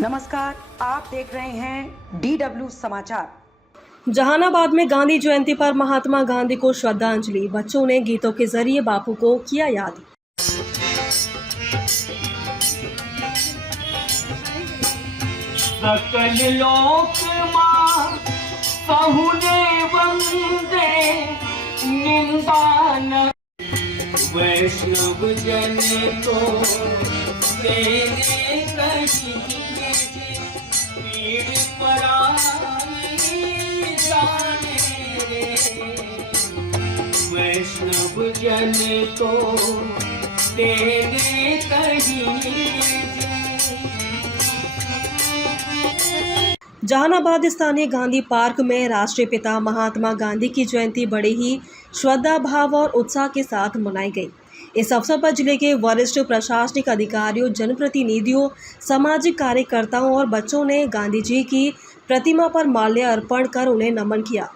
नमस्कार, आप देख रहे हैं DW समाचार। जहानाबाद में गांधी जयंती पर महात्मा गांधी को श्रद्धांजलि। बच्चों ने गीतों के जरिए बापू को किया याद। सकल लोक मां कहुने वंदे निंदा न वैष्णव जन को तेरे कहीं पीड़ पराई जाने रे वैष्णव जन को तेरे कहीं जहानाबाद स्थानीय गांधी पार्क में राष्ट्रीय पिता महात्मा गांधी की जयंती बड़े ही श्रद्धा भाव और उत्साह के साथ मनाई गई। इस अवसर पर जिले के वरिष्ठ प्रशासनिक अधिकारियों, जनप्रतिनिधियों, सामाजिक कार्यकर्ताओं और बच्चों ने गांधी जी की प्रतिमा पर माल्य अर्पण कर उन्हें नमन किया।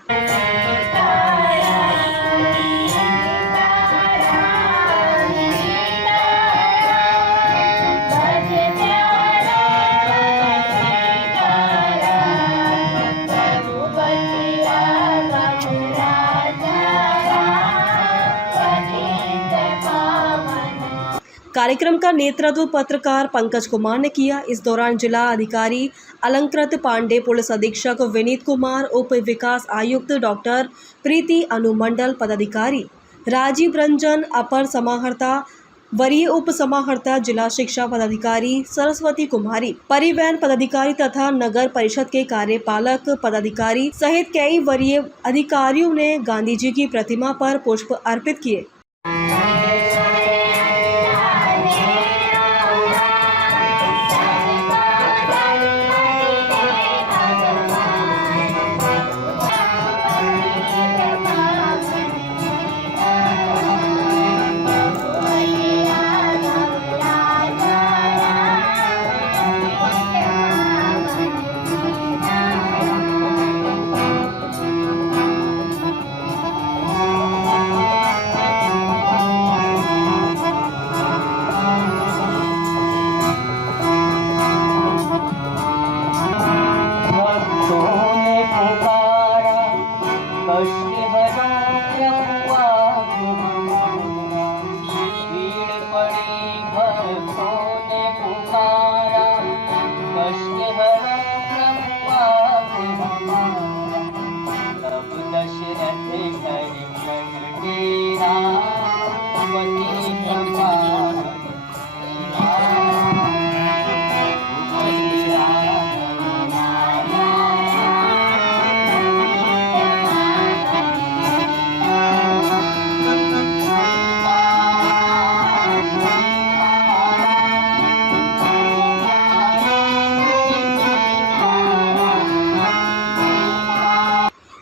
कार्यक्रम का नेतृत्व पत्रकार पंकज कुमार ने किया। इस दौरान जिला अधिकारी अलंकृत पांडे, पुलिस अधीक्षक विनीत कुमार, उप विकास आयुक्त डॉक्टर प्रीति, अनुमंडल पदाधिकारी राजीव रंजन, अपर समाहर्ता, वरीय उप समाहर्ता, जिला शिक्षा पदाधिकारी सरस्वती कुमारी, परिवहन पदाधिकारी तथा नगर परिषद के कार्यपालक पदाधिकारी सहित कई वरीय अधिकारियों ने गांधी जी की प्रतिमा पर पुष्प अर्पित किए।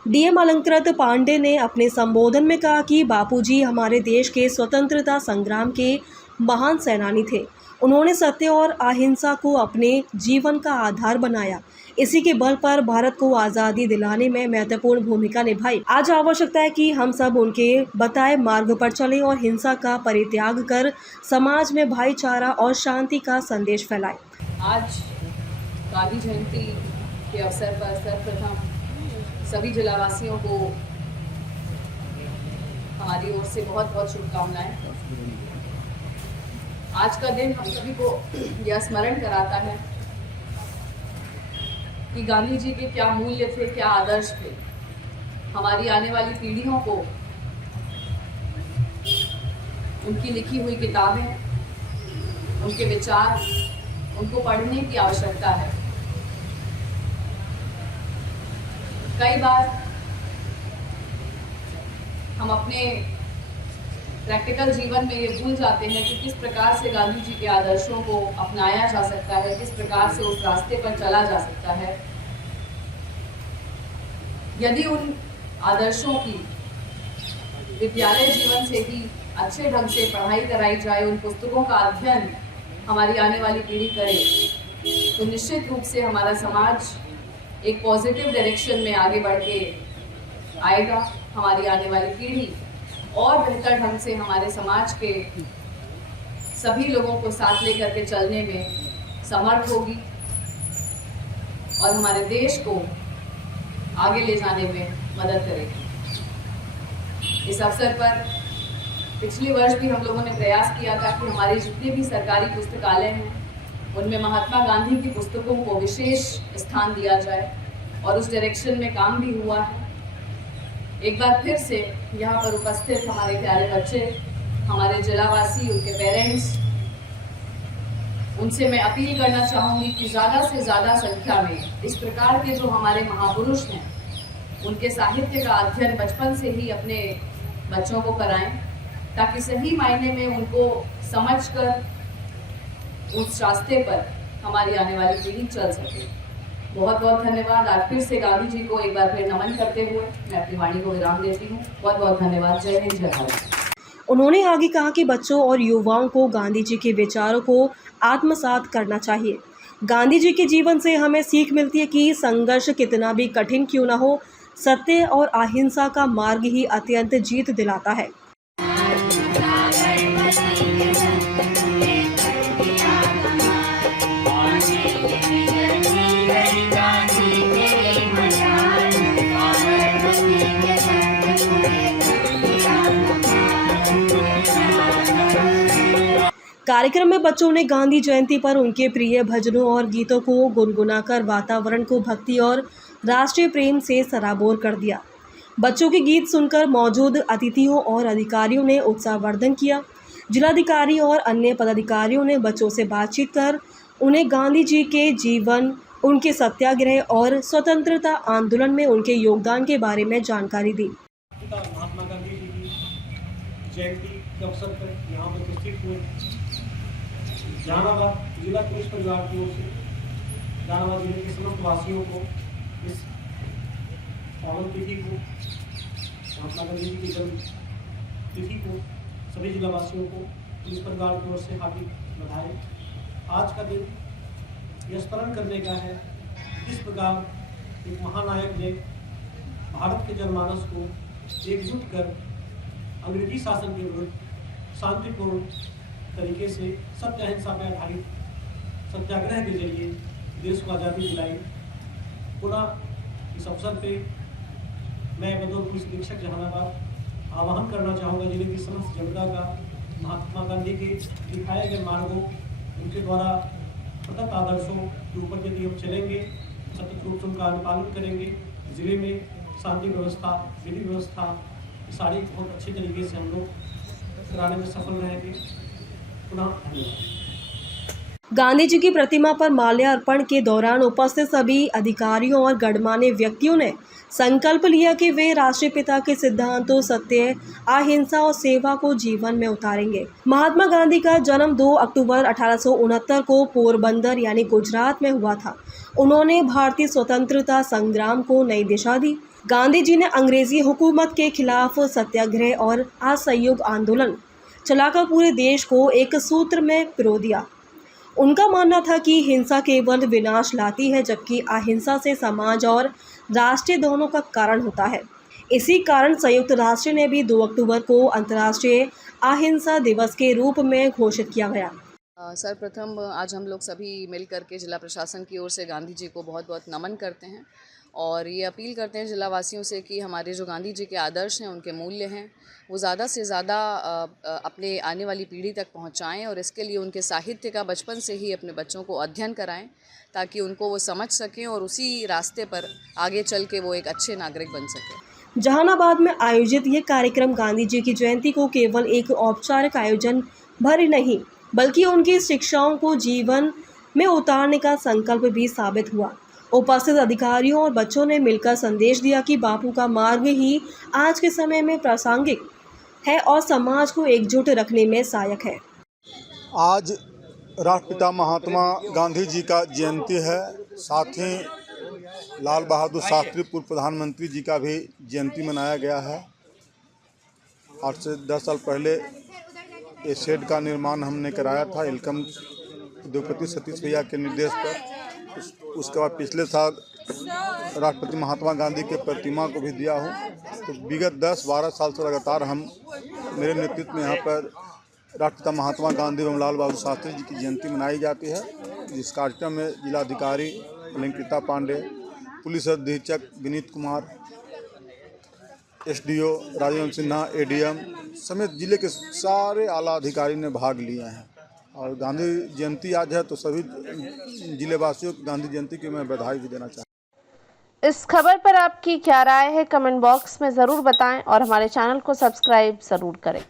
डीएम अलंकृत पांडे ने अपने संबोधन में कहा कि बापूजी हमारे देश के स्वतंत्रता संग्राम के महान सेनानी थे। उन्होंने सत्य और अहिंसा को अपने जीवन का आधार बनाया। इसी के बल पर भारत को आज़ादी दिलाने में महत्वपूर्ण भूमिका निभाई। आज आवश्यकता है कि हम सब उनके बताए मार्ग पर चलें और हिंसा का परित्याग कर समाज में भाईचारा और शांति का संदेश फैलाएं। आज गांधी जयंती के अवसर पर सर्वप्रथम सभी जिलावासियों को हमारी ओर से बहुत बहुत शुभकामनाएं। आज का दिन हम सभी को यह स्मरण कराता है कि गांधी जी के क्या मूल्य थे, क्या आदर्श थे। हमारी आने वाली पीढ़ियों को उनकी लिखी हुई किताबें, उनके विचार, उनको पढ़ने की आवश्यकता है। कई बार हम अपने प्रैक्टिकल जीवन में ये भूल जाते हैं कि किस प्रकार से गांधी जी के आदर्शों को अपनाया जा सकता है, किस प्रकार से उस रास्ते पर चला जा सकता है। यदि उन आदर्शों की विद्यालय जीवन से ही अच्छे ढंग से पढ़ाई कराई जाए, उन पुस्तकों का अध्ययन हमारी आने वाली पीढ़ी करे, तो निश्चित रूप से हमारा समाज एक पॉजिटिव डायरेक्शन में आगे बढ़ के आएगा। हमारी आने वाली पीढ़ी और बेहतर ढंग से हमारे समाज के सभी लोगों को साथ लेकर के चलने में समर्थ होगी। और हमारे देश को आगे ले जाने में मदद करेगी। इस अवसर पर पिछले वर्ष भी हम लोगों ने प्रयास किया था कि हमारे जितने भी सरकारी पुस्तकालय हैं उनमें महात्मा गांधी की पुस्तकों को विशेष स्थान दिया जाए और उस डायरेक्शन में काम भी हुआ है। एक बार फिर से यहाँ पर उपस्थित हमारे प्यारे बच्चे, हमारे जिलावासी, उनके पेरेंट्स, उनसे मैं अपील करना चाहूँगी कि ज़्यादा से ज़्यादा संख्या में इस प्रकार के जो हमारे महापुरुष हैं उनके साहित्य का अध्ययन बचपन से ही अपने बच्चों को कराएं, ताकि सही मायने में उनको समझकर उस रास्ते पर हमारी आने वाली पीढ़ी चल सके। बहुत बहुत धन्यवाद। आज फिर से गांधी जी को एक बार फिर नमन करते हुए मैं अपनी वाणी को विराम देती हूँ। बहुत बहुत धन्यवाद। जय हिंद, जय भारत। उन्होंने आगे कहा कि बच्चों और युवाओं को गांधी जी के विचारों को आत्मसात करना चाहिए। गांधी जी के जीवन से हमें सीख मिलती है कि संघर्ष कितना भी कठिन क्यों न हो, सत्य और अहिंसा का मार्ग ही अत्यंत जीत दिलाता है। कार्यक्रम में बच्चों ने गांधी जयंती पर उनके प्रिय भजनों और गीतों को गुनगुनाकर वातावरण को भक्ति और राष्ट्रीय प्रेम से सराबोर कर दिया। बच्चों के गीत सुनकर मौजूद अतिथियों और अधिकारियों ने उत्साहवर्धन किया। जिलाधिकारी और अन्य पदाधिकारियों ने बच्चों से बातचीत कर उन्हें गांधी जी के जीवन, उनके सत्याग्रह और स्वतंत्रता आंदोलन में उनके योगदान के बारे में जानकारी दी। महात्मा गांधी जी की जयंती के अवसर पर यहाँ पर उपस्थित हुए जहानाबाद जिला पुलिस परिवार की ओर से जहानाबाद जिले के समस्त वासियों को इस पावन तिथि को, महात्मा गांधी जी की जन्म तिथि को, सभी जिला वासियों को पुलिस परिवार की ओर से हार्दिक बधाई। आज का दिन यह स्मरण करने का है किस प्रकार एक महानायक ने भारत के जनमानस को एकजुट कर अंग्रेजी शासन के विरुद्ध शांतिपूर्ण तरीके से सत्य अहिंसा पर आधारित सत्याग्रह के जरिए देश को आज़ादी दिलाई। पुनः इस अवसर पे मैं बतौर पुलिस अधीक्षक जहानाबाद आह्वान करना चाहूँगा जिले की समस्त जनता का महात्मा गांधी के दिखाए गए मार्गों, उनके द्वारा प्रदत्त आदर्शों के ऊपर यदि हम चलेंगे, सतत रूप से उनका अनुपालन करेंगे, जिले में शांति व्यवस्था, विधि व्यवस्था सारी बहुत अच्छे तरीके से हम लोग कराने में सफल रहेंगे। पुनः धन्यवाद। गांधी जी की प्रतिमा पर माल्यार्पण के दौरान उपस्थित सभी अधिकारियों और गणमान्य व्यक्तियों ने संकल्प लिया कि वे राष्ट्रपिता के सिद्धांतों, सत्य, अहिंसा और सेवा को जीवन में उतारेंगे। महात्मा गांधी का जन्म 2 अक्टूबर 1869 को पोरबंदर यानी गुजरात में हुआ था। उन्होंने भारतीय स्वतंत्रता संग्राम को नई दिशा दी। गांधी जी ने अंग्रेजी हुकूमत के खिलाफ सत्याग्रह और असहयोग आंदोलन चलाकर पूरे देश को एक सूत्र में पिरो दिया। उनका मानना था कि हिंसा केवल विनाश लाती है, जबकि अहिंसा से समाज और राष्ट्र दोनों का कारण होता है। इसी कारण संयुक्त राष्ट्र ने भी 2 अक्टूबर को अंतर्राष्ट्रीय अहिंसा दिवस के रूप में घोषित किया गया। सर्वप्रथम आज हम लोग सभी मिलकर के जिला प्रशासन की ओर से गांधी जी को बहुत बहुत नमन करते हैं और ये अपील करते हैं जिलावासियों से कि हमारे जो गांधी जी के आदर्श हैं, उनके मूल्य हैं, वो ज़्यादा से ज़्यादा अपने आने वाली पीढ़ी तक पहुंचाएं और इसके लिए उनके साहित्य का बचपन से ही अपने बच्चों को अध्ययन कराएं ताकि उनको वो समझ सकें और उसी रास्ते पर आगे चल के वो एक अच्छे नागरिक बन सकें। जहानाबाद में आयोजित ये कार्यक्रम गांधी जी की जयंती को केवल एक औपचारिक आयोजन भर ही नहीं, बल्कि उनकी शिक्षाओं को जीवन में उतारने का संकल्प भी साबित हुआ। उपस्थित अधिकारियों और बच्चों ने मिलकर संदेश दिया कि बापू का मार्ग ही आज के समय में प्रासंगिक है और समाज को एकजुट रखने में सहायक है। आज राष्ट्रपिता महात्मा गांधी जी का जयंती है, साथ ही लाल बहादुर शास्त्री पूर्व प्रधानमंत्री जी का भी जयंती मनाया गया है। 8 से 10 साल पहले ये शेड का निर्माण हमने कराया था इलकम उद्योगपति सतीश भैया के निर्देश पर। उसके बाद पिछले साल राष्ट्रपति महात्मा गांधी के प्रतिमा को भी दिया हूँ। तो विगत 10-12 साल से लगातार मेरे नेतृत्व में यहाँ पर राष्ट्रपिता महात्मा गांधी एवं लाल बहादुर शास्त्री जी की जयंती मनाई जाती है, जिस कार्यक्रम में जिलाधिकारी अलंकृता पांडे, पुलिस अधीक्षक विनीत कुमार, एसडीओ राजेंद्र सिन्हा, एडीएम समेत जिले के सारे आला अधिकारी ने भाग लिए हैं। और गांधी जयंती आज है तो सभी जिलेवासियों को गांधी जयंती की मैं बधाई भी देना चाहता हूँ। इस खबर पर आपकी क्या राय है कमेंट बॉक्स में ज़रूर बताएं और हमारे चैनल को सब्सक्राइब ज़रूर करें।